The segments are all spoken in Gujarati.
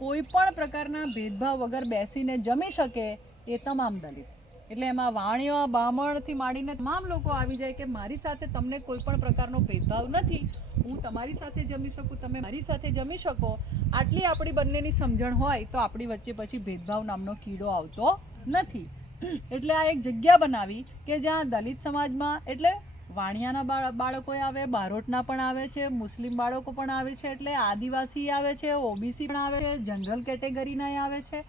કોઈ પણ પ્રકારના ભેદભાવ વગર બેસીને જમી શકે એ તમામ દલિત. એટલે એમાં વાણિયો બામણથી માંડીને તમામ લોકો આવી જાય કે મારી સાથે તમને કોઈ પણ પ્રકારનો ભેદભાવ નથી, હું તમારી સાથે જમી શકું, તમે મારી સાથે જમી શકો. આટલી આપણી બંનેની સમજણ હોય તો આપણી વચ્ચે પછી ભેદભાવ નામનો કીડો આવતો નથી. એટલે આ એક જગ્યા બનાવી કે જ્યાં દલિત સમાજમાં એટલે વાણિયાના બાળકો આવે, બારોટના પણ આવે છે, મુસ્લિમ બાળકો પણ આવે છે, એટલે આદિવાસી આવે છે, ઓબીસી પણ આવે છે, જનરલ કેટેગરીના આવે છે,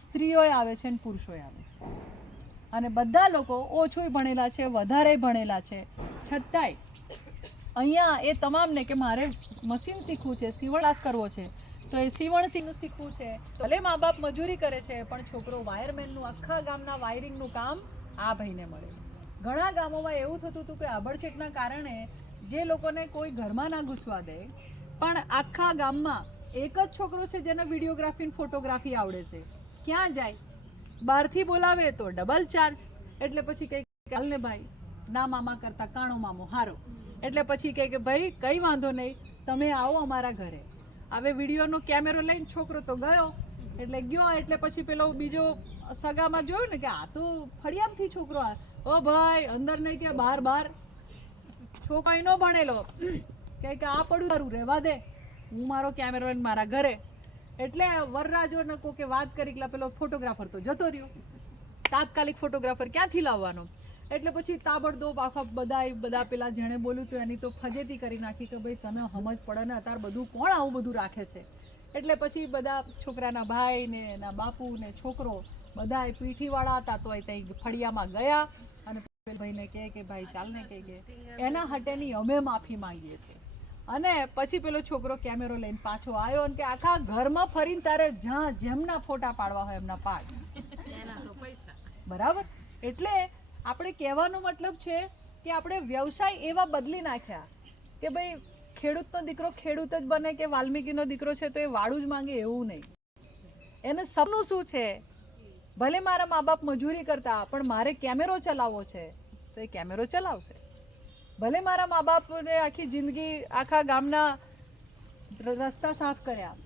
સ્ત્રીઓ આવે છે અને પુરુષો આવે છે. અને બધા લોકો ઓછું ભણેલા છે, વધારે ભણેલા છે, છતાંય અહીંયા એ તમામને કે મારે મશીન શીખવું છે, સીવણ ક્લાસ કરવો છે, તો એ સીવણ શીખવું છે. ભલે મા બાપ મજૂરી કરે છે પણ છોકરો વાયરમેનનું આખા ગામના વાયરિંગનું કામ આ ભાઈને મળે. ઘણા ગામોમાં એવું થતું હતું કે આભડછેટના કારણે જે લોકોને કોઈ ઘરમાં ના ઘૂસવા દે, પણ આખા ગામમાં એક જ છોકરો છે જેને વિડીયોગ્રાફી ફોટોગ્રાફી આવડે છે. ક્યાં જાય? બહારથી બોલાવે તો ડબલ ચાર્જ. એટલે પછી કંઈક ચાલને ભાઈ, ના મામા કરતા કાણો મામો હારો. એટલે પછી કહે કે ભાઈ કંઈ વાંધો નહીં, તમે આવો અમારા ઘરે. હવે વિડીયોનો કેમેરો લઈને છોકરો તો ગયો, એટલે ગયો એટલે પછી પેલો બીજો સગામાં જોયું ને કે આ તો ફળિયામથી છોકરો આ, ઓ ભાઈ અંદર નહીં કે બહાર બહાર. છોકરો નો ભણેલો કે આ પડું તારું રહેવા દે, હું મારો કેમેરો લઈને મારા ઘરે. એટલે વરરાજો કે વાત કરી કે પેલો ફોટોગ્રાફર તો જતો રહ્યો. તાત્કાલિક ફોટોગ્રાફર ક્યાંથી લાવવાનો? એટલે પછી તાબડતોબ આખા બધા પેલા જેણે બોલ્યું હતું એની તો ફજેતી કરી નાખી કે ભાઈ તને સમજ પડે ને અત્યારે બધું કોણ આવું બધું રાખે છે. એટલે પછી બધા છોકરાના ભાઈ ને એના બાપુ ને છોકરો બધા પીઠીવાળા હતા તો ત્યાં ફળિયામાં ગયા અને ભાઈને કહે કે ભાઈ ચાલને કે એના હટેની અમે માફી માંગીએ છીએ. અને પછી પેલો છોકરો કેમેરો લઈને પાછો આવ્યો અને કે આખા ઘરમાં ફરીને તારે જ્યાં જેમના ફોટા પાડવા હોય એમના પાડ. બરાબર. એટલે આપણે કહેવાનો મતલબ છે કે આપણે વ્યવસાય એવા બદલી નાખ્યા કે ભાઈ ખેડૂતનો દીકરો ખેડૂત જ બને કે વાલ્મીકીનો દીકરો છે તો એ વાળું જ માંગે એવું નહીં. એને સપનું શું છે? ભલે મારા મા બાપ મજૂરી કરતા પણ મારે કેમેરો ચલાવવો છે તો એ કેમેરો ચલાવશે. ભલે મારા મા બાપને આખી જિંદગી આખા ગામના રસ્તા સાફ કર્યા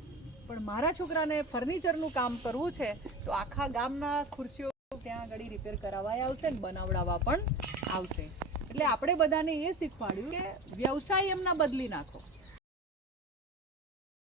પણ મારા છોકરાને ફર્નિચરનું કામ કરવું છે તો આખા ગામના ખુરશીઓ ત્યાં આગળ રિપેર કરાવવા આવશે ને બનાવડાવવા પણ આવશે. એટલે આપણે બધાને એ શીખવાડ્યું કે વ્યવસાય એમના બદલી નાખો.